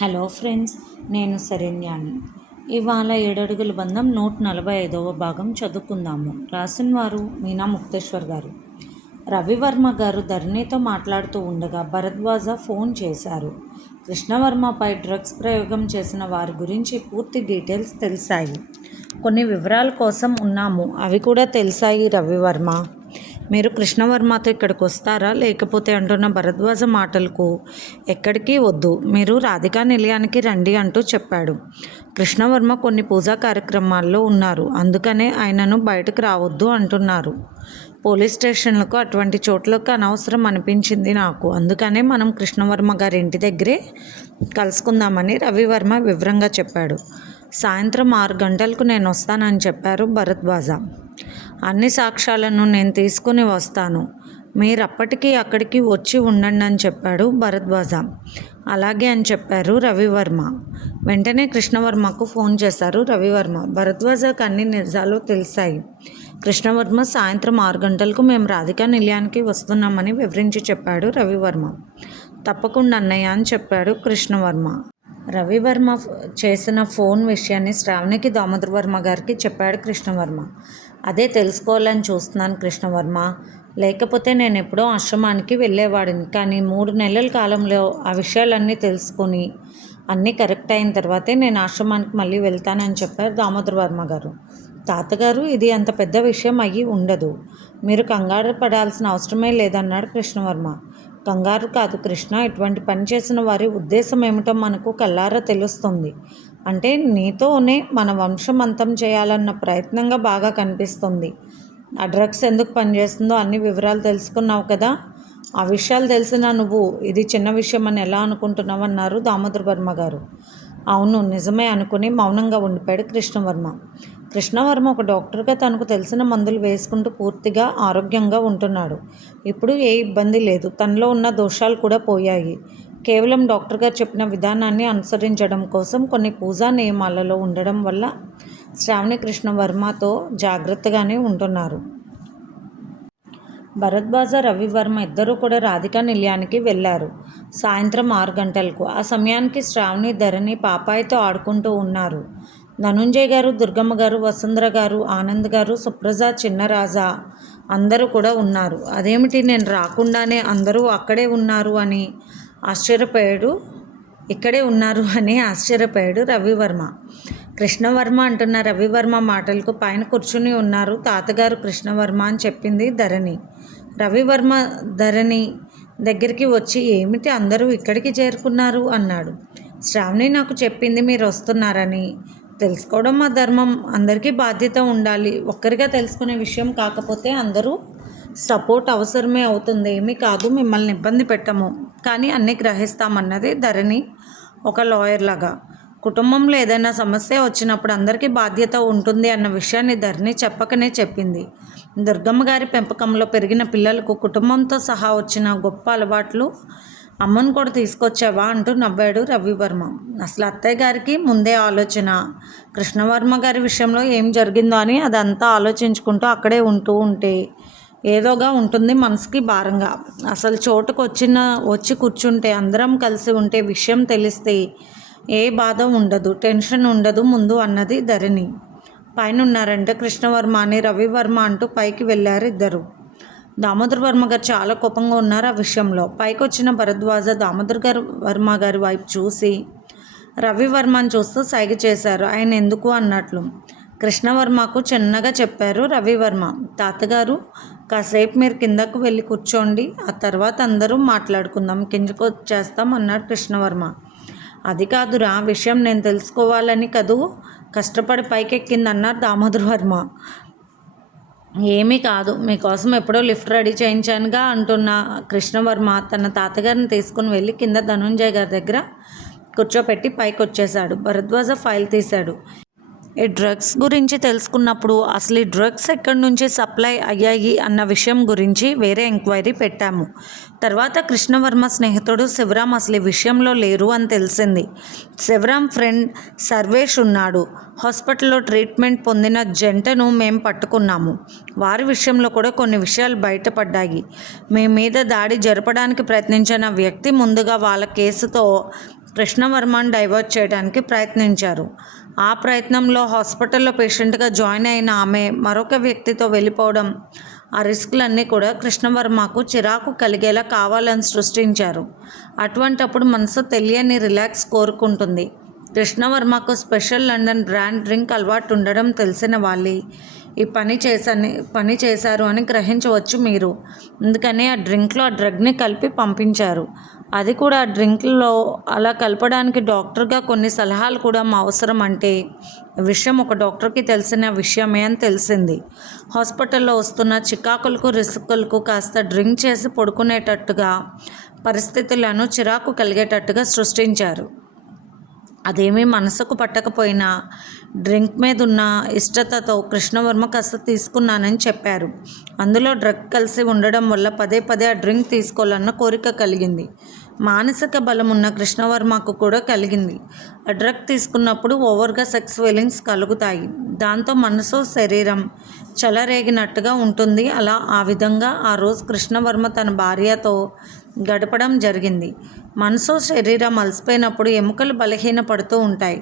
Hello friends, నేను శరణ్యాని. ఇవాళ ఏడడుగుల బంధం 145వ భాగం చదువుకుందాము. రాసిన వారు మీనా ముక్తేశ్వర్ గారు. రవివర్మ గారు ధరణితో మాట్లాడుతూ ఉండగా భరద్వాజ ఫోన్ చేశారు. కృష్ణవర్మపై డ్రగ్స్ ప్రయోగం చేసిన వారి గురించి పూర్తి డీటెయిల్స్ తెలిసాయి. కొన్ని వివరాల కోసం ఉన్నాము, అవి కూడా తెలిసాయి రవివర్మ. మీరు కృష్ణవర్మతో ఇక్కడికి వస్తారా లేకపోతే అంటున్న భరద్వాజ మాటలకు ఎక్కడికి వద్దు, మీరు రాధికా నిలయానికి రండి అంటూ చెప్పాడు. కృష్ణవర్మ కొన్ని పూజా కార్యక్రమాల్లో ఉన్నారు, అందుకనే ఆయనను బయటకు రావద్దు అంటున్నారు. పోలీస్ స్టేషన్లకు అటువంటి చోట్లకు అనవసరం అనిపించింది నాకు, అందుకనే మనం కృష్ణవర్మ గారి ఇంటి దగ్గరే కలుసుకుందామని రవివర్మ వివరంగా చెప్పాడు. సాయంత్రం 6 గంటలకు నేను వస్తానని చెప్పారు భరద్వాజ. అన్ని సాక్ష్యాలను నేను తీసుకుని వస్తాను, మీరప్పటికీ అక్కడికి వచ్చి ఉండండి అని చెప్పాడు భరద్వాజ. అలాగే అని చెప్పారు రవివర్మ. వెంటనే కృష్ణవర్మకు ఫోన్ చేశారు రవివర్మ. భరద్వాజకు అన్ని నిజాలు తెలిసాయి. కృష్ణవర్మ సాయంత్రం 6 గంటలకు మేము రాధికా నిలయానికి వస్తున్నామని వివరించి చెప్పాడు రవివర్మ. తప్పకుండా అన్నయ్య అని చెప్పాడు కృష్ణవర్మ. రవివర్మ చేసిన ఫోన్ విషయాన్ని శ్రావణికి దామోదర్ వర్మ గారికి చెప్పాడు కృష్ణవర్మ. అదే తెలుసుకోవాలని చూస్తున్నాను కృష్ణవర్మ, లేకపోతే నేను ఎప్పుడో ఆశ్రమానికి వెళ్ళేవాడిని, కానీ 3 నెలల కాలంలో ఆ విషయాలన్నీ తెలుసుకొని అన్నీ కరెక్ట్ అయిన తర్వాతే నేను ఆశ్రమానికి మళ్ళీ వెళ్తానని చెప్పారు దామోదర్ వర్మ గారు. తాతగారు, ఇది అంత పెద్ద విషయం అయ్యి ఉండదు, మీరు కంగారు పడాల్సిన అవసరమే లేదన్నాడు కృష్ణవర్మ. కంగారు కాదు కృష్ణ, ఇటువంటి పని చేసిన వారి ఉద్దేశం ఏమిటో మనకు కళ్ళారా తెలుస్తుంది. అంటే నీతోనే మన వంశం అంతం చేయాలన్న ప్రయత్నంగా బాగా కనిపిస్తుంది. ఆ డ్రగ్స్ ఎందుకు పనిచేస్తుందో అన్ని వివరాలు తెలుసుకున్నావు కదా. ఆ విషయాలు తెలిసిన నువ్వు ఇది చిన్న విషయం అని ఎలా అనుకుంటున్నావు అన్నారు దామోదర్ వర్మ గారు. అవును, నిజమే అనుకుని మౌనంగా ఉండిపోయాడు కృష్ణవర్మ. కృష్ణవర్మ ఒక డాక్టర్గా తనకు తెలిసిన మందులు వేసుకుంటూ పూర్తిగా ఆరోగ్యంగా ఉంటున్నాడు. ఇప్పుడు ఏ ఇబ్బంది లేదు, తనలో ఉన్న దోషాలు కూడా పోయాయి. కేవలం డాక్టర్ గారు చెప్పిన విధానాన్ని అనుసరించడం కోసం కొన్ని పూజా నియమాలలో ఉండడం వల్ల శ్రావణి కృష్ణవర్మతో జాగ్రత్తగానే ఉంటున్నారు. భరద్వాజ, రవివర్మ ఇద్దరూ కూడా రాధికా నిలయానికి వెళ్ళారు. సాయంత్రం 6 గంటలకు. ఆ సమయానికి శ్రావణి, ధరణి పాపాయితో ఆడుకుంటూ ఉన్నారు. ధనుంజయ్ గారు, దుర్గమ్మ గారు, వసుంధర గారు, ఆనంద్ గారు, సుప్రజ, చిన్నరాజా అందరూ కూడా ఉన్నారు. అదేమిటి నేను రాకుండానే అందరూ అక్కడే ఉన్నారు అని ఆశ్చర్యపోయాడు ఇక్కడే ఉన్నారు అని ఆశ్చర్యపోయాడు రవివర్మ. కృష్ణవర్మ అంటున్న రవివర్మ మాటలకు పైన కూర్చుని ఉన్నారు తాతగారు కృష్ణవర్మ అని చెప్పింది ధరణి. రవివర్మ ధరణి దగ్గరికి వచ్చి, ఏమిటి అందరూ ఇక్కడికి చేరుకున్నారు అన్నాడు. శ్రావణి నాకు చెప్పింది మీరు వస్తున్నారని. తెలుసుకోవడం మా ధర్మం, అందరికీ బాధ్యత ఉండాలి. ఒక్కరిగా తెలుసుకునే విషయం కాకపోతే అందరూ సపోర్ట్ అవసరమే అవుతుంది. ఏమీ కాదు, మిమ్మల్ని ఇబ్బంది పెట్టము, కానీ అన్నీ గ్రహిస్తామన్నది ధరణి ఒక లాయర్ లాగా. కుటుంబంలో ఏదైనా సమస్య వచ్చినప్పుడు అందరికీ బాధ్యత ఉంటుంది అన్న విషయాన్ని ధరణి చెప్పకనే చెప్పింది. దుర్గమ్మ గారి పెంపకంలో పెరిగిన పిల్లలకు కుటుంబంతో సహా వచ్చిన గొప్ప అలవాట్లు అమ్మను కూడా తీసుకొచ్చావా అంటూ నవ్వాడు రవివర్మ. అసలు అత్తయ్య గారికి ముందే ఆలోచన. కృష్ణవర్మ గారి విషయంలో ఏం జరిగిందో అని అదంతా ఆలోచించుకుంటూ అక్కడే ఉంటే ఏదోగా ఉంటుంది, మనసుకి భారంగా. అసలు చోటుకు వచ్చి కూర్చుంటే అందరం కలిసి ఉంటే విషయం తెలిస్తే ఏ బాధ ఉండదు, టెన్షన్ ఉండదు ముందు అన్నది ధరణి. పైన ఉన్నారంటే కృష్ణవర్మ అని రవివర్మ అంటూ పైకి వెళ్ళారు ఇద్దరు. దామోదర్ వర్మ గారు చాలా కోపంగా ఉన్నారు ఆ విషయంలో. పైకి వచ్చిన భరద్వాజ దామోదర్ వర్మ గారి వైపు చూసి రవివర్మని చూస్తూ సైగ చేశారు, ఆయన ఎందుకు అన్నట్లు. కృష్ణవర్మకు చిన్నగా చెప్పారు రవివర్మ. తాతగారు, కాసేపు మీరు కిందకు వెళ్ళి కూర్చోండి, ఆ తర్వాత అందరూ మాట్లాడుకుందాం, కిందకు వచ్చేస్తాం అన్నాడు కృష్ణవర్మ. అది కాదురా, విషయం నేను తెలుసుకోవాలని కదూ కష్టపడి పైకెక్కింది అన్నారు దామోదర్ వర్మ. ఏమీ కాదు, మీకోసం ఎప్పుడో లిఫ్ట్ రెడీ చేయించానుగా అంటున్న కృష్ణవర్మ తన తాతగారిని తీసుకుని వెళ్ళి కింద ధనుంజయ్ గారి దగ్గర కూర్చోపెట్టి పైకి వచ్చేశాడు. భరద్వాజ ఫైల్ తీశాడు. ఈ డ్రగ్స్ గురించి తెలుసుకున్నప్పుడు అసలు ఈ డ్రగ్స్ ఎక్కడి నుంచి సప్లై అయ్యాయి అన్న విషయం గురించి వేరే ఎంక్వైరీ పెట్టాము. తర్వాత కృష్ణవర్మ స్నేహితుడు శివరాం అసలు ఈ విషయంలో లేరు అని తెలిసింది. శివరాం ఫ్రెండ్ సర్వేష్ ఉన్నాడు. హాస్పిటల్లో ట్రీట్మెంట్ పొందిన జంటను మేము పట్టుకున్నాము. వారి విషయంలో కూడా కొన్ని విషయాలు బయటపడ్డాయి. మీ మీద దాడి జరపడానికి ప్రయత్నించిన వ్యక్తి ముందుగా వాళ్ళ కేసుతో కృష్ణవర్మను డైవర్ట్ చేయడానికి ప్రయత్నించారు. ఆ ప్రయత్నంలో హాస్పిటల్లో పేషెంట్గా జాయిన్ అయిన ఆమె మరొక వ్యక్తితో వెళ్ళిపోవడం, ఆ రిస్క్లన్నీ కూడా కృష్ణవర్మకు చిరాకు కలిగేలా కావాలని సృష్టించారు. అటువంటప్పుడు మనసు తెలియని రిలాక్స్ కోరుకుంటుంది. కృష్ణవర్మకు స్పెషల్ లండన్ బ్రాండ్ డ్రింక్ అలవాటు ఉండడం తెలిసిన వాళ్ళే ఈ పని చేశారు అని గ్రహించవచ్చు మీరు. అందుకని ఆ డ్రింక్లో ఆ డ్రగ్ని కలిపి పంపించారు. అది కూడా ఆ డ్రింక్లో అలా కలపడానికి డాక్టర్గా కొన్ని సలహాలు కూడా అవసరం అంటే విషయం ఒక డాక్టర్కి తెలిసిన విషయమే అని తెలిసింది. హాస్పిటల్లో వస్తున్న చికాకులకు రిస్కులకు కాస్త డ్రింక్ చేసి పడుకునేటట్టుగా పరిస్థితులను చిరాకు కలిగేటట్టుగా సృష్టించారు. అదేమీ మనసుకు పట్టకపోయినా డ్రింక్ మీద ఉన్న ఇష్టతతో కృష్ణవర్మ కాస్త తీసుకున్నానని చెప్పారు. అందులో డ్రగ్ కలిసి ఉండడం వల్ల పదే పదే ఆ డ్రింక్ తీసుకోవాలన్న కోరిక కలిగింది. మానసిక బలం ఉన్న కృష్ణవర్మకు కూడా కలిగింది. ఆ డ్రగ్ తీసుకున్నప్పుడు ఓవర్గా సెక్స్ ఫీలింగ్స్ కలుగుతాయి. దాంతో మనసు శరీరం చెలరేగినట్టుగా ఉంటుంది. ఆ విధంగా ఆ రోజు కృష్ణవర్మ తన భార్యతో గడపడం జరిగింది. మనసు శరీరం అలసిపోయినప్పుడు ఎముకలు బలహీనపడుతూ ఉంటాయి.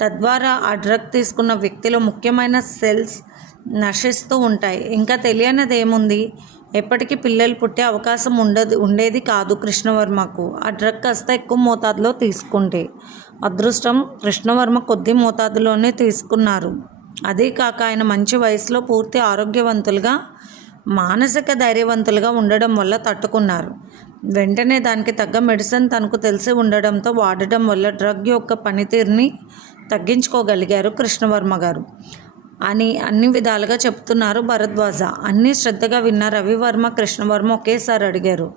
తద్వారా ఆ డ్రగ్ తీసుకున్న వ్యక్తిలో ముఖ్యమైన సెల్స్ నశిస్తూ ఉంటాయి. ఇంకా తెలియనిది ఏముంది, ఎప్పటికీ పిల్లలు పుట్టే అవకాశం ఉండేది కాదు కృష్ణవర్మకు. ఆ డ్రగ్ కాస్త ఎక్కువ మోతాదులో తీసుకుంటే. అదృష్టం, కృష్ణవర్మ కొద్ది మోతాదులోనే తీసుకున్నారు. అదే కాక ఆయన మంచి వయసులో పూర్తి ఆరోగ్యవంతులుగా, మానసిక ధైర్యవంతులుగా ఉండడం వల్ల తట్టుకున్నారు. వెంటనే దానికి తగ్గ మెడిసిన్ తనకు తెలిసి ఉండడంతో వాడడం వల్ల డ్రగ్ యొక్క పనితీరుని తగ్గించుకోగలిగారు కృష్ణవర్మ గారు అని అన్ని విధాలుగా చెప్తున్నారు భరద్వాజ. అన్నీ శ్రద్ధగా విన్న రవివర్మ కృష్ణవర్మ ఒకేసారి అడిగారు,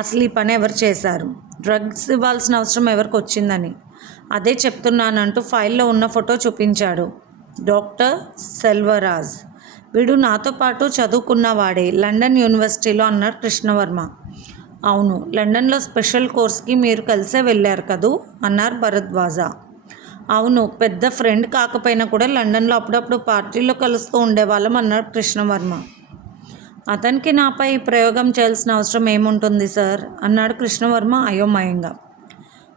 అసలు ఈ పని ఎవరు చేశారు? డ్రగ్స్ ఇవ్వాల్సిన అవసరం ఎవరికి వచ్చిందని. అదే చెప్తున్నానంటూ ఫైల్లో ఉన్న ఫోటో చూపించాడు. డాక్టర్ సెల్వరాజ్. వీడు నాతో పాటు చదువుకున్నవాడే, లండన్ యూనివర్సిటీలో అన్నాడు కృష్ణవర్మ. అవును, లండన్లో స్పెషల్ కోర్స్కి మీరు కలిసే వెళ్ళారు కదూ అన్నారు భరద్వాజ. అవును, పెద్ద ఫ్రెండ్ కాకపోయినా కూడా లండన్లో అప్పుడప్పుడు పార్టీలో కలుస్తూ ఉండేవాళ్ళం అన్నాడు కృష్ణవర్మ. అతనికి నాపై ప్రయోగం చేయాల్సిన అవసరం ఏముంటుంది సార్ అన్నాడు కృష్ణవర్మ అయోమయంగా.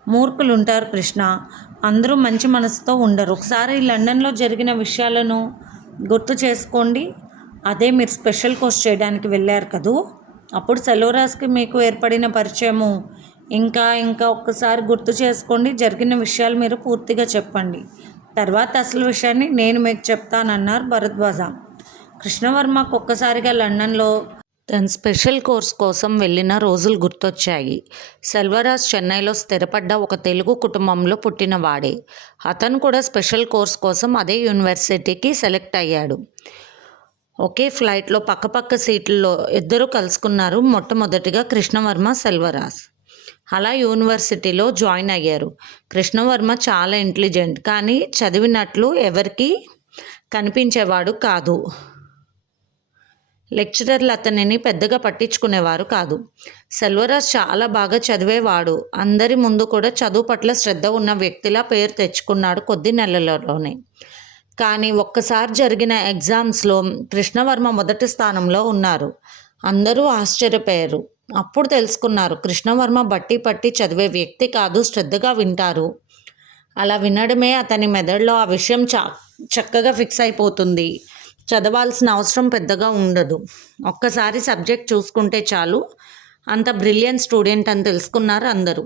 మూర్ఖులు ఉంటారు కృష్ణ, అందరూ మంచి మనసుతో ఉండరు. ఒకసారి లండన్లో జరిగిన విషయాలను గుర్తు చేసుకోండి. అదే మీరు స్పెషల్ కోర్స్ చేయడానికి వెళ్ళారు కదూ, అప్పుడు సెల్వరాజ్కి మీకు ఏర్పడిన పరిచయము ఇంకా ఒక్కసారి గుర్తు చేసుకోండి. జరిగిన విషయాలు మీరు పూర్తిగా చెప్పండి. తర్వాత అసలు విషయాన్ని నేను మీకు చెప్తానన్నారు భరద్వాజ. కృష్ణవర్మకు ఒక్కసారిగా లండన్లో తన స్పెషల్ కోర్స్ కోసం వెళ్ళిన రోజులు గుర్తొచ్చాయి. సెల్వరాజ్ చెన్నైలో స్థిరపడ్డ ఒక తెలుగు కుటుంబంలో పుట్టినవాడే. అతను కూడా స్పెషల్ కోర్స్ కోసం అదే యూనివర్సిటీకి సెలెక్ట్ అయ్యాడు. ఒకే ఫ్లైట్లో పక్కపక్క సీట్లలో ఇద్దరు కలుసుకున్నారు. మొట్టమొదటిగా కృష్ణవర్మ, సెల్వరాజ్. అలా యూనివర్సిటీలో జాయిన్ అయ్యారు. కృష్ణవర్మ చాలా ఇంటెలిజెంట్, కానీ చదివినట్లు ఎవరికీ కనిపించేవాడు కాదు. లెక్చరర్లు అతనిని పెద్దగా పట్టించుకునేవారు కాదు. సెల్వరాజ్ చాలా బాగా చదివేవాడు. అందరి ముందు కూడా చదువు పట్ల శ్రద్ధ ఉన్న వ్యక్తిలా పేరు తెచ్చుకున్నాడు కొద్ది నెలలలోనే. కానీ ఒక్కసారి జరిగిన ఎగ్జామ్స్లో కృష్ణవర్మ మొదటి స్థానంలో ఉన్నారు. అందరూ ఆశ్చర్యపోయారు. అప్పుడు తెలుసుకున్నారు, కృష్ణవర్మ బట్టి పట్టి చదివే వ్యక్తి కాదు, శ్రద్ధగా వింటారు. అలా వినడమే అతని మెదడులో ఆ విషయం చక్కగా ఫిక్స్ అయిపోతుంది. చదవాల్సిన అవసరం పెద్దగా ఉండదు. ఒక్కసారి సబ్జెక్ట్ చూసుకుంటే చాలు, అంత బ్రిలియంట్ స్టూడెంట్ అని తెలుసుకున్నారు అందరూ.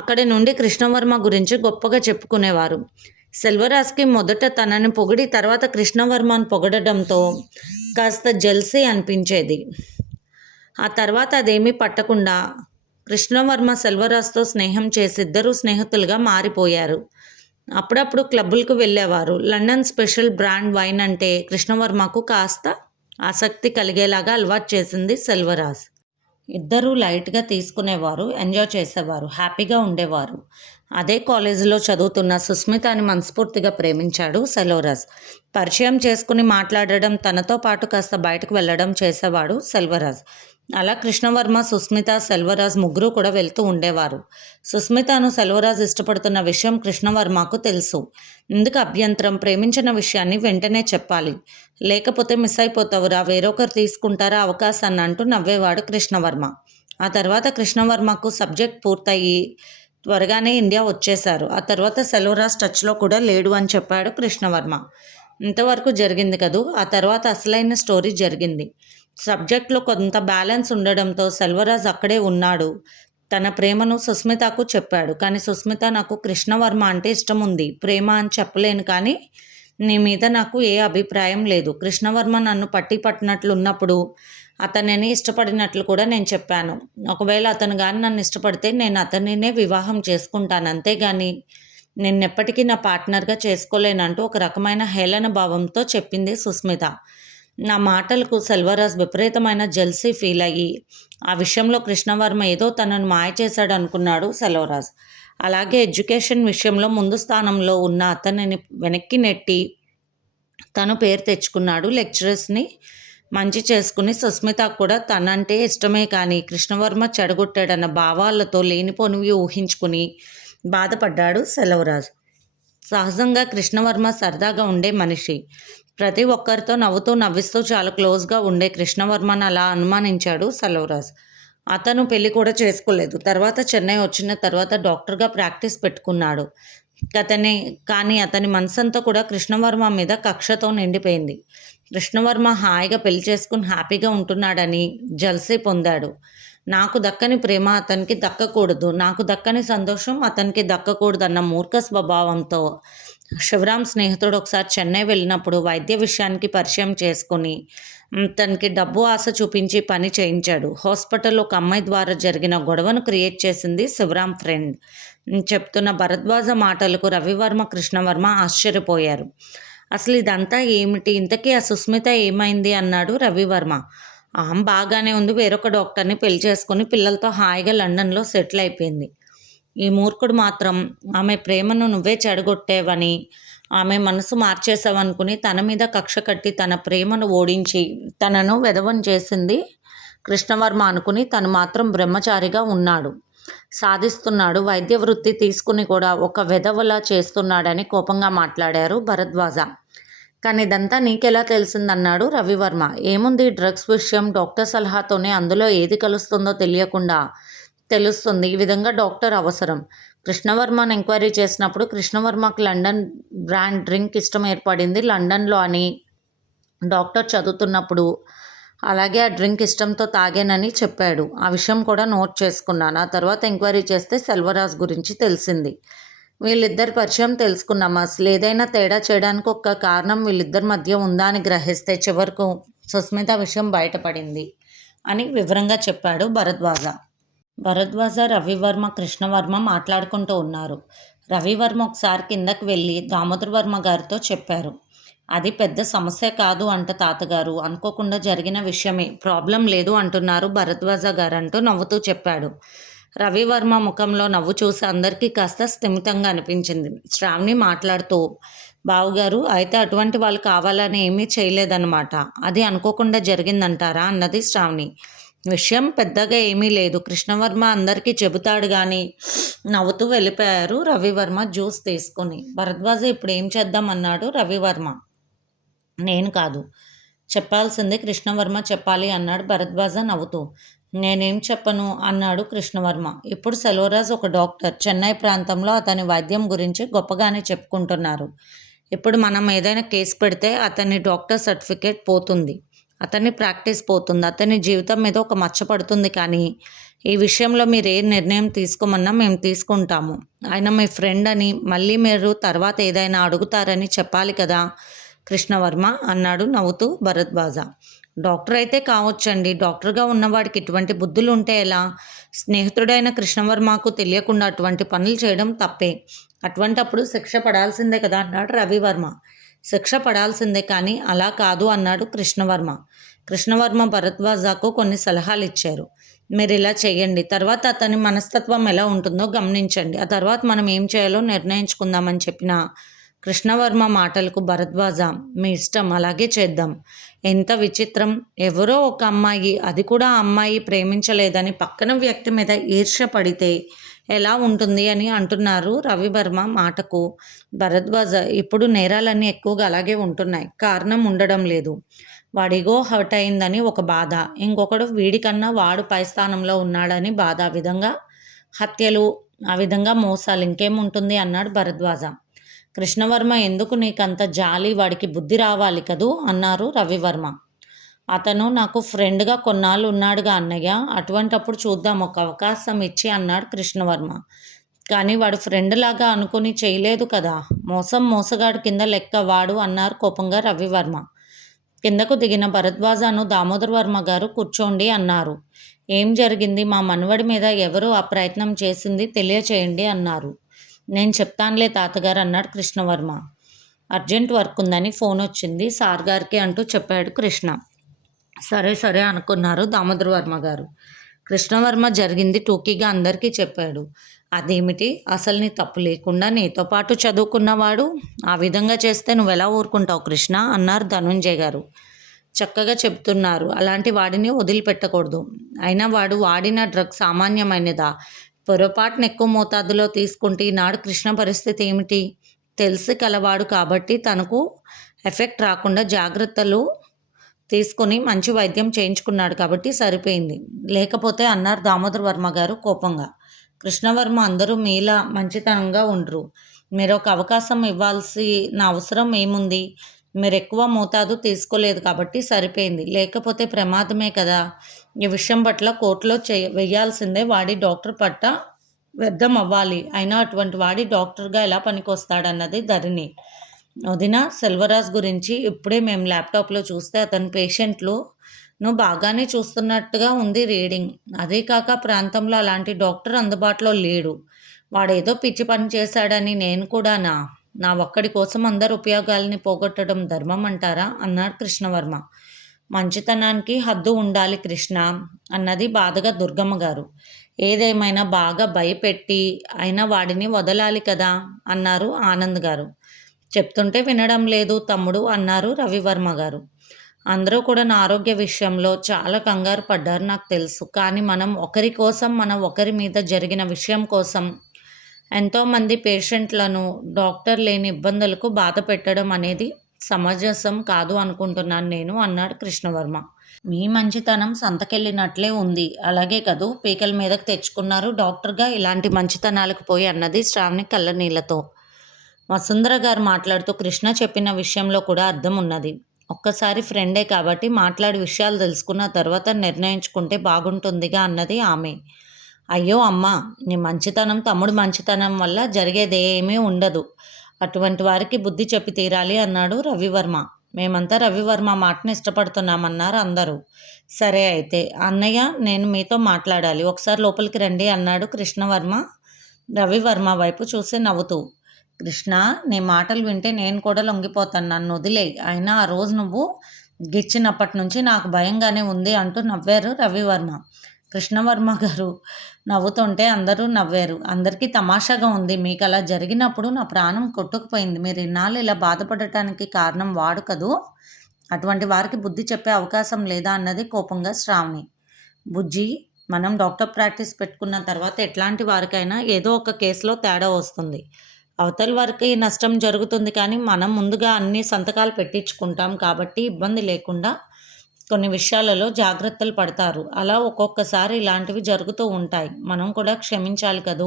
అక్కడి నుండి కృష్ణవర్మ గురించి గొప్పగా చెప్పుకునేవారు. సెల్వరాజ్కి మొదట తనని పొగిడి తర్వాత కృష్ణవర్మను పొగడడంతో కాస్త జెల్సీ అనిపించేది. ఆ తర్వాత అదేమీ పట్టకుండా కృష్ణవర్మ సెల్వరాజ్తో స్నేహం చేసి ఇద్దరూ స్నేహితులుగా మారిపోయారు. అప్పుడప్పుడు క్లబ్బులకు వెళ్ళేవారు. లండన్ స్పెషల్ బ్రాండ్ వైన్ అంటే కృష్ణవర్మకు కాస్త ఆసక్తి కలిగేలాగా అలవాటు చేసింది సెల్వరాజ్. ఇద్దరూ లైట్గా తీసుకునేవారు, ఎంజాయ్ చేసేవారు, హ్యాపీగా ఉండేవారు. అదే కాలేజీలో చదువుతున్న సుస్మితని మనస్ఫూర్తిగా ప్రేమించాడు సెల్వరాజ్. పరిచయం చేసుకుని మాట్లాడడం, తనతో పాటు కాస్త బయటకు వెళ్ళడం చేసేవాడు సెల్వరాజ్. అలా కృష్ణవర్మ, సుస్మిత, సెల్వరాజ్ ముగ్గురు కూడా వెళ్తూ ఉండేవారు. సుస్మితను సెల్వరాజ్ ఇష్టపడుతున్న విషయం కృష్ణవర్మకు తెలుసు. ఎందుకు అభ్యంతరం? ప్రేమించిన విషయాన్ని వెంటనే చెప్పాలి, లేకపోతే మిస్ అయిపోతావురా, వేరొకరు తీసుకుంటారా అవకాశాన్ని అంటూ నవ్వేవాడు కృష్ణవర్మ. ఆ తర్వాత కృష్ణవర్మకు సబ్జెక్ట్ పూర్తయి త్వరగానే ఇండియా వచ్చేశారు. ఆ తర్వాత సెల్వరాజ్ టచ్లో కూడా లేడు అని చెప్పాడు కృష్ణవర్మ. ఇంతవరకు జరిగింది కదూ. ఆ తర్వాత అసలైన స్టోరీ జరిగింది. సబ్జెక్ట్లో కొంత బ్యాలెన్స్ ఉండడంతో సెల్వరాజ్ అక్కడే ఉన్నాడు. తన ప్రేమను సుస్మితకు చెప్పాడు. కానీ సుస్మిత, నాకు కృష్ణవర్మ అంటే ఇష్టం ఉంది, ప్రేమ అని చెప్పలేను, కానీ నీ మీద నాకు ఏ అభిప్రాయం లేదు. కృష్ణవర్మ నన్ను పట్టినట్లు ఉన్నప్పుడు అతనిని ఇష్టపడినట్లు కూడా నేను చెప్పాను. ఒకవేళ అతను కానీ నన్ను ఇష్టపడితే నేను అతనినే వివాహం చేసుకుంటాను, అంతేగాని నిన్నెప్పటికీ నా పార్ట్నర్గా చేసుకోలేనంటూ ఒక రకమైన హేళన భావంతో చెప్పింది సుస్మిత. నా మాటలకు సెల్వరాజ్ విపరీతమైన జెల్సీ ఫీల్ అయ్యి ఆ విషయంలో కృష్ణవర్మ ఏదో తనను మాయ చేశాడు అనుకున్నాడు సెల్వరాజ్. అలాగే ఎడ్యుకేషన్ విషయంలో ముందు స్థానంలో ఉన్న అతనిని వెనక్కి నెట్టి తను పేరు తెచ్చుకున్నాడు. లెక్చరర్స్ని మంచి చేసుకుని సుస్మిత కూడా తనంటే ఇష్టమే కానీ కృష్ణవర్మ చెడగొట్టాడన్న భావాలతో లేనిపోనివి ఊహించుకుని బాధపడ్డాడు సెల్వరాజ్. సహజంగా కృష్ణవర్మ సరదాగా ఉండే మనిషి. ప్రతి ఒక్కరితో నవ్విస్తూ చాలా క్లోజ్గా ఉండే కృష్ణవర్మను అలా అనుమానించాడు సెల్వరాజ్. అతను పెళ్లి కూడా చేసుకోలేదు. తర్వాత చెన్నై వచ్చిన తర్వాత డాక్టర్గా ప్రాక్టీస్ పెట్టుకున్నాడు. కానీ అతని మనసంతా కూడా కృష్ణవర్మ మీద కక్షతో నిండిపోయింది. కృష్ణవర్మ హాయిగా పెళ్లి చేసుకుని హ్యాపీగా ఉంటున్నాడని జల్సీ పొందాడు. నాకు దక్కని ప్రేమ అతనికి దక్కకూడదు, నాకు దక్కని సంతోషం అతనికి దక్కకూడదన్న మూర్ఖ స్వభావంతో శివరాం స్నేహితుడు ఒకసారి చెన్నై వెళ్ళినప్పుడు వైద్య విషయానికి పరిచయం చేసుకొని తనకి డబ్బు ఆశ చూపించి పని చేయించాడు. హాస్పిటల్లో ఒక అమ్మాయి ద్వారా జరిగిన గొడవను క్రియేట్ చేసింది శివరాం ఫ్రెండ్. చెప్తున్న భరద్వాజ మాటలకు రవివర్మ, కృష్ణవర్మ ఆశ్చర్యపోయారు. అసలు ఇదంతా ఏమిటి, ఇంతకీ ఆ సుస్మిత ఏమైంది అన్నాడు రవివర్మ. ఆమె బాగానే ఉంది, వేరొక డాక్టర్ని పెళ్లి చేసుకుని పిల్లలతో హాయిగా లండన్లో సెటిల్ అయిపోయింది. ఈ మూర్ఖుడు మాత్రం ఆమె ప్రేమను నువ్వే చెడగొట్టేవని, ఆమె మనసు మార్చేసావనుకుని తన మీద కక్ష కట్టి తన ప్రేమను ఓడించి తనను వెధవని చేసింది కృష్ణవర్మ అనుకుని తను మాత్రం బ్రహ్మచారిగా ఉన్నాడు, సాధిస్తున్నాడు. వైద్య వృత్తి తీసుకుని కూడా ఒక వెధవలా చేస్తున్నాడని కోపంగా మాట్లాడారు భరద్వాజ. కానీ ఇదంతా నీకెలా తెలిసిందన్నాడు రవివర్మ. ఏముంది, డ్రగ్స్ విషయం డాక్టర్ సలహాతోనే, అందులో ఏది కలుస్తుందో తెలియకుండా తెలుస్తుంది. ఈ విధంగా డాక్టర్ అవసరం. కృష్ణవర్మను ఎంక్వైరీ చేసినప్పుడు కృష్ణవర్మకు లండన్ బ్రాండ్ డ్రింక్ ఇష్టం ఏర్పడింది లండన్లో అని డాక్టర్ చదువుతున్నప్పుడు. అలాగే ఆ డ్రింక్ ఇష్టంతో తాగానని చెప్పాడు. ఆ విషయం కూడా నోట్ చేసుకున్నాను. ఆ తర్వాత ఎంక్వైరీ చేస్తే సెల్వరాజ్ గురించి తెలిసింది. వీళ్ళిద్దరి పరిచయం తెలుసుకున్నాం. అసలు ఏదైనా తేడా చేయడానికి ఒక కారణం వీళ్ళిద్దరి మధ్య ఉందా అని గ్రహిస్తే చివరకు సుస్మిత విషయం బయటపడింది అని వివరంగా చెప్పాడు భరద్వాజ. రవివర్మ, కృష్ణవర్మ మాట్లాడుకుంటూ ఉన్నారు. రవివర్మ ఒకసారి కిందకి వెళ్ళి దామోదర్ వర్మ గారితో చెప్పారు. అది పెద్ద సమస్య కాదు అంట తాతగారు, అనుకోకుండా జరిగిన విషయమే, ప్రాబ్లం లేదు అంటున్నారు భరద్వాజ గారు అంటూ నవ్వుతూ చెప్పాడు. రవివర్మ ముఖంలో నవ్వు చూసి అందరికీ కాస్త స్థిమితంగా అనిపించింది. శ్రావణి మాట్లాడుతూ, బావుగారు అయితే అటువంటి వాళ్ళు కావాలని ఏమీ చేయలేదన్నమాట, అది అనుకోకుండా జరిగిందంటారా అన్నది శ్రావణి. విషయం పెద్దగా ఏమీ లేదు, కృష్ణవర్మ అందరికీ చెబుతాడు కానీ నవ్వుతూ వెళ్ళిపోయారు రవివర్మ జ్యూస్ తీసుకుని. భరద్వాజ ఇప్పుడు ఏం చేద్దాం అన్నాడు రవివర్మ. నేను కాదు చెప్పాల్సిందే, కృష్ణవర్మ చెప్పాలి అన్నాడు భరద్వాజ నవ్వుతూ. నేనేం చెప్పను అన్నాడు కృష్ణవర్మ. ఇప్పుడు సెల్వరాజ్ ఒక డాక్టర్, చెన్నై ప్రాంతంలో అతని వైద్యం గురించి గొప్పగానే చెప్పుకుంటున్నారు. ఇప్పుడు మనం ఏదైనా కేసు పెడితే అతని డాక్టర్ సర్టిఫికేట్ పోతుంది, అతని ప్రాక్టీస్ పోతుంది, అతని జీవితం మీద ఒక మచ్చ పడుతుంది. కానీ ఈ విషయంలో మీరు ఏ నిర్ణయం తీసుకోమన్నా మేము తీసుకుంటాము. ఆయన మీ ఫ్రెండ్ అని మళ్ళీ మీరు తర్వాత ఏదైనా అడుగుతారని చెప్పాలి కదా కృష్ణవర్మ అన్నాడు నవ్వుతూ భరద్వాజ. డాక్టర్ అయితే కావచ్చండి, డాక్టర్గా ఉన్నవాడికి ఇటువంటి బుద్ధులు ఉంటే ఎలా? స్నేహితుడైన కృష్ణవర్మకు తెలియకుండా అటువంటి పనులు చేయడం తప్పే, అటువంటప్పుడు శిక్ష పడాల్సిందే కదా అన్నాడు రవివర్మ. శిక్ష పడాల్సిందే కానీ అలా కాదు అన్నాడు కృష్ణవర్మ భరద్వాజకు కొన్ని సలహాలు ఇచ్చారు. మీరు ఇలా చేయండి, తర్వాత అతని మనస్తత్వం ఎలా ఉంటుందో గమనించండి, ఆ తర్వాత మనం ఏం చేయాలో నిర్ణయించుకుందామని చెప్పిన కృష్ణవర్మ మాటలకు భరద్వాజ, మీ ఇష్టం, అలాగే చేద్దాం. ఎంత విచిత్రం, ఎవరో ఒక అమ్మాయి, అది కూడా ఆ అమ్మాయి ప్రేమించలేదని పక్కన వ్యక్తి మీద ఈర్ష్య పడితే ఎలా ఉంటుంది అని అంటున్నారు రవివర్మ మాటకు భరద్వాజ. ఇప్పుడు నేరాలన్నీ ఎక్కువగా అలాగే ఉంటున్నాయి, కారణం ఉండడం లేదు. వాడిగో హర్ట్ అయిందని ఒక బాధ, ఇంకొకడు వీడికన్నా వాడు పై స్థానంలో ఉన్నాడని బాధ. విధంగా హత్యలు, ఆ విధంగా మోసాలు ఇంకేముంటుంది అన్నాడు భరద్వాజ. కృష్ణవర్మ, ఎందుకు నీకంత జాలి, వాడికి బుద్ధి రావాలి కదూ అన్నారు రవివర్మ. అతను నాకు ఫ్రెండ్గా కొన్నాళ్ళు ఉన్నాడుగా అన్నయ్య, అటువంటప్పుడు చూద్దాం, ఒక అవకాశం ఇచ్చి అన్నాడు కృష్ణవర్మ. కానీ వాడు ఫ్రెండ్ లాగా అనుకుని చేయలేదు కదా, మోసగాడు కింద లెక్క వాడు అన్నారు కోపంగా రవివర్మ. కిందకు దిగిన భరద్వాజను దామోదర్ వర్మ గారు కూర్చోండి అన్నారు. ఏం జరిగింది, మా మనవడి మీద ఎవరు ఆ ప్రయత్నం చేసింది తెలియచేయండి అన్నారు. నేను చెప్తానులే తాతగారు అన్నాడు కృష్ణవర్మ. అర్జెంట్ వర్క్ ఉందని ఫోన్ వచ్చింది సార్ గారికి అంటూ చెప్పాడు కృష్ణ. సరే సరే అనుకున్నారు దామోదర్ వర్మ గారు. కృష్ణవర్మ జరిగింది టూకీగా అందరికీ చెప్పాడు. అదేమిటి, అసలు నీ తప్పు లేకుండా నీతో పాటు చదువుకున్నవాడు ఆ విధంగా చేస్తే నువ్వెలా ఊరుకుంటావు కృష్ణ అన్నారు ధనుంజయ్ గారు. చక్కగా చెప్తున్నారు, అలాంటి వాడిని వదిలిపెట్టకూడదు. అయినా వాడు వాడిన డ్రగ్స్ సామాన్యమైనదా? పొరపాటున ఎక్కువ మోతాదులో తీసుకుంటే ఈనాడు కృష్ణ పరిస్థితి ఏమిటి? తెలిసి కలవాడు కాబట్టి తనకు ఎఫెక్ట్ రాకుండా జాగ్రత్తలు తీసుకొని మంచి వైద్యం చేయించుకున్నాడు కాబట్టి సరిపోయింది. లేకపోతే అన్నారు దామోదర్ వర్మ గారు కోపంగా. కృష్ణవర్మ, అందరూ మీలా మంచితనంగా ఉండరు. మీరు ఒక అవకాశం ఇవ్వాల్సిన అవసరం ఏముంది? మీరు ఎక్కువ మోతాదు తీసుకోలేదు కాబట్టి సరిపోయింది, లేకపోతే ప్రమాదమే కదా. ఈ విషయం పట్ల కోర్టులో వేయాల్సిందే. వాడి డాక్టర్ పట్ట వ్యర్థం అవ్వాలి. అయినా అటువంటి వాడి డాక్టర్గా ఎలా పనికొస్తాడన్నది ధరణి. వదిన, సెల్వరాజ్ గురించి ఇప్పుడే మేము ల్యాప్టాప్లో చూస్తే అతని పేషెంట్లు బాగానే చూస్తున్నట్టుగా ఉంది రీడింగ్. అదే కాక ప్రాంతంలో అలాంటి డాక్టర్ అందుబాటులో లేడు. వాడేదో పిచ్చి పని చేశాడని నేను కూడా నా ఒక్కడి కోసం అందరు ఉపయోగాలని పోగొట్టడం ధర్మం అంటారా అన్నాడు కృష్ణవర్మ. మంచితనానికి హద్దు ఉండాలి కృష్ణ అన్నది బాధగా దుర్గమ్మ గారు. ఏదేమైనా బాగా భయపెట్టి అయినా వాడిని వదలాలి కదా అన్నారు ఆనంద్ గారు. చెప్తుంటే వినడం లేదు తమ్ముడు అన్నారు రవివర్మ గారు. అందరూ కూడా నా ఆరోగ్య విషయంలో చాలా కంగారు పడ్డారు నాకు తెలుసు. కానీ మనం ఒకరి కోసం, ఒకరి మీద జరిగిన విషయం కోసం ఎంతోమంది పేషెంట్లను డాక్టర్ లేని ఇబ్బందులకు బాధ పెట్టడం అనేది సమంజసం కాదు అనుకుంటున్నాను నేను అన్నాడు కృష్ణవర్మ. మీ మంచితనం సంతకెళ్ళినట్లే ఉంది. అలాగే కదూ, పీకల మీదకు తెచ్చుకున్నారు డాక్టర్గా ఇలాంటి మంచితనాలకు పోయి అన్నది శ్రావణి కళ్ళ నీళ్లతో. వసుంధర గారు మాట్లాడుతూ, కృష్ణ చెప్పిన విషయంలో కూడా అర్థం ఉన్నది. ఒక్కసారి ఫ్రెండే కాబట్టి మాట్లాడి విషయాలు తెలుసుకున్న తర్వాత నిర్ణయించుకుంటే బాగుంటుందిగా అన్నది ఆమె. అయ్యో అమ్మా, నీ మంచితనం, తమ్ముడు మంచితనం వల్ల జరిగేదేమీ ఉండదు. అటువంటి వారికి బుద్ధి చెప్పి తీరాలి అన్నాడు రవివర్మ. మేమంతా రవివర్మ మాటను ఇష్టపడుతున్నామన్నారు అందరూ. సరే అయితే అన్నయ్య, నేను మీతో మాట్లాడాలి, ఒకసారి లోపలికి రండి అన్నాడు కృష్ణవర్మ రవివర్మ వైపు చూసి నవ్వుతూ. కృష్ణ, నీ మాటలు వింటే నేను కూడా లొంగిపోతాను, నన్ను వదిలేయి. అయినా ఆ రోజు నువ్వు గిచ్చినప్పటి నుంచి నాకు భయంగానే ఉంది అంటూ నవ్వారు రవివర్మ. కృష్ణవర్మ గారు నవ్వుతుంటే అందరూ నవ్వారు. అందరికీ తమాషాగా ఉంది. మీకు అలా జరిగినప్పుడు నా ప్రాణం కొట్టుకుపోయింది. మీరు ఇన్నాళ్ళు ఇలా బాధపడటానికి కారణం వాడు కదూ. అటువంటి వారికి బుద్ధి చెప్పే అవకాశం లేదా అన్నది కోపంగా శ్రావణి. బుజ్జి, మనం డాక్టర్ ప్రాక్టీస్ పెట్టుకున్న తర్వాత ఎట్లాంటి వారికైనా ఏదో ఒక కేసులో తేడా వస్తుంది. అవతల వారికి నష్టం జరుగుతుంది, కానీ మనం ముందుగా అన్ని సంతకాలు పెట్టించుకుంటాం కాబట్టి ఇబ్బంది లేకుండా కొన్ని విషయాలలో జాగ్రత్తలు పడతారు. అలా ఒక్కొక్కసారి ఇలాంటివి జరుగుతూ ఉంటాయి. మనం కూడా క్షమించాలి కదూ.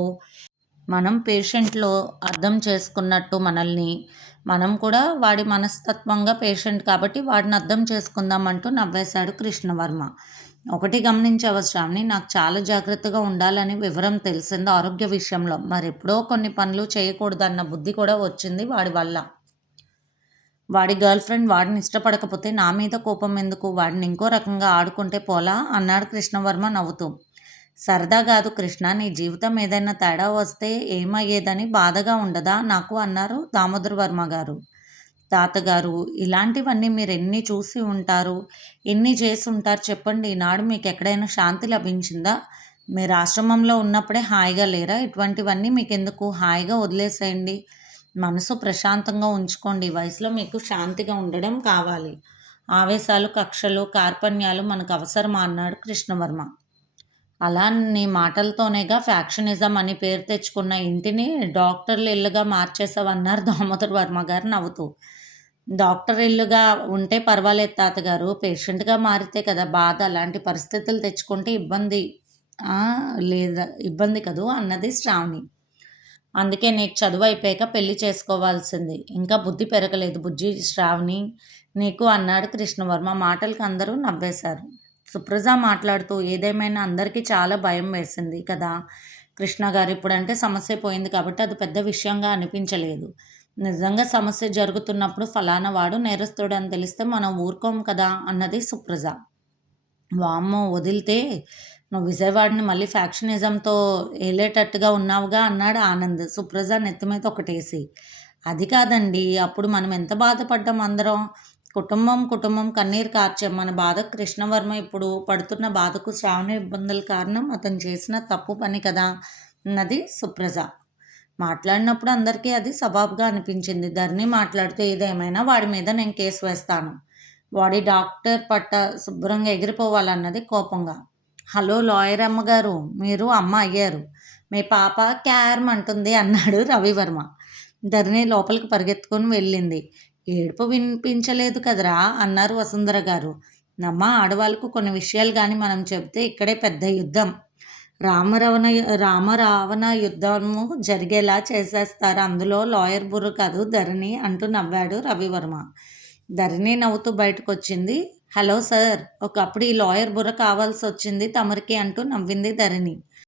మనం పేషెంట్లో అర్థం చేసుకున్నట్టు మనల్ని మనం కూడా వాడి మనస్తత్వంగా పేషెంట్ కాబట్టి వాడిని అర్థం చేసుకుందామంటూ నవ్వేశాడు కృష్ణవర్మ. ఒకటి గమనించవ శ్రావణి, నాకు చాలా జాగ్రత్తగా ఉండాలని వివరం తెలిసింది ఆరోగ్య విషయంలో. మరెప్పుడో కొన్ని పనులు చేయకూడదన్న బుద్ధి కూడా వచ్చింది వాడి వల్ల. వాడి గర్ల్ ఫ్రెండ్ వాడిని ఇష్టపడకపోతే నా మీద కోపం ఎందుకు? వాడిని ఇంకో రకంగా ఆడుకుంటే పోలా అన్నాడు కృష్ణవర్మ నవ్వుతూ. సరదా కాదు కృష్ణ, నీ జీవితం ఏదైనా తేడా వస్తే ఏమయ్యేదని బాధగా ఉండదా నాకు అన్నారు దామోదర్ వర్మ గారు. తాతగారు, ఇలాంటివన్నీ మీరు ఎన్ని చూసి ఉంటారు, ఎన్ని చేసి ఉంటారు చెప్పండి. ఈనాడు మీకు ఎక్కడైనా శాంతి లభించిందా? మీరు ఆశ్రమంలో ఉన్నప్పుడే హాయిగా లేరా? ఇటువంటివన్నీ మీకు ఎందుకు? హాయిగా వదిలేసేయండి, మనసు ప్రశాంతంగా ఉంచుకోండి. ఈ వయసులో మీకు శాంతిగా ఉండడం కావాలి. ఆవేశాలు, కక్షలు, కార్పణ్యాలు మనకు అవసరమా అన్నాడు కృష్ణవర్మ. అలా నీ మాటలతోనేగా ఫ్యాక్షనిజం అని పేరు తెచ్చుకున్న ఇంటిని డాక్టర్ల ఇల్లుగా మార్చేసావన్నారు దామోదర్ వర్మ గారు నవ్వుతూ. డాక్టర్ ఇల్లుగా ఉంటే పర్వాలేదు తాతగారు, పేషెంట్గా మారితే కదా బాధ. అలాంటి పరిస్థితులు తెచ్చుకుంటే ఇబ్బంది "ఆ! లేదా ఇబ్బంది కదూ" అన్నది శ్రావణి. "అందుకే నీకు చదువు అయిపోయాక పెళ్లి చేసుకోవాల్సింది. ఇంకా బుద్ధి పెరగలేదు బుజ్జి శ్రావణి నీకు" అన్నాడు కృష్ణవర్మ. మాటలకు అందరూ నవ్వేశారు. సుప్రజ మాట్లాడుతూ "ఏదేమైనా అందరికీ చాలా భయం వేసింది కదా కృష్ణగారు. ఇప్పుడంటే సమస్య పోయింది కాబట్టి అది పెద్ద విషయంగా అనిపించలేదు. నిజంగా సమస్య జరుగుతున్నప్పుడు ఫలానా వాడు నేరస్తుడని తెలిస్తే మనం ఊరుకోం కదా" అన్నది సుప్రజ. "వామ్మో! వదిలితే నువ్వు విజయవాడని మళ్ళీ ఫ్యాక్షనిజంతో ఏలేటట్టుగా ఉన్నావుగా" అన్నాడు ఆనంద్ సుప్రజ నెత్తిమీద ఒకటేసి. "అది కాదండీ! అప్పుడు మనం ఎంత బాధపడ్డాం అందరం. కుటుంబం కన్నీరు కార్చాం. మన బాధకు కృష్ణవర్మ ఇప్పుడు పడుతున్న బాధకు శ్రావణి ఇబ్బందుల కారణం అతను చేసిన తప్పు పని కదా" అన్నది సుప్రజ. మాట్లాడినప్పుడు అందరికీ అది సబబుగా అనిపించింది. ధరణి మాట్లాడుతూ "ఏదేమైనా వాడి మీద నేను కేసు వేస్తాను. వాడి డాక్టర్ పట్ట శుభ్రంగా ఎగిరిపోవాలన్నది కోపంగా. హలో లాయర్ అమ్మగారు, మీరు అమ్మ అయ్యారు. మీ పాప క్యార్మంటుంది అన్నాడు రవివర్మ. ధరణి లోపలికి పరిగెత్తుకుని వెళ్ళింది. ఏడుపు వినిపించలేదు కదరా అన్నారు వసుంధర గారు. నమ్మ ఆడవాళ్ళకు కొన్ని విషయాలు కానీ మనం చెబితే ఇక్కడే పెద్ద యుద్ధం. రామరావణ యుద్ధము జరిగేలా చేసేస్తారు. అందులో లాయర్ బుర్ర కాదు ధరణి అంటూ నవ్వాడు రవివర్మ. ధరణి నవ్వుతూ బయటకొచ్చింది. హలో సార్, ఒకప్పుడు ఈ లాయర్ బుర్ర కావాల్సి వచ్చింది తమరికి అంటూ నవ్వింది ధరణి.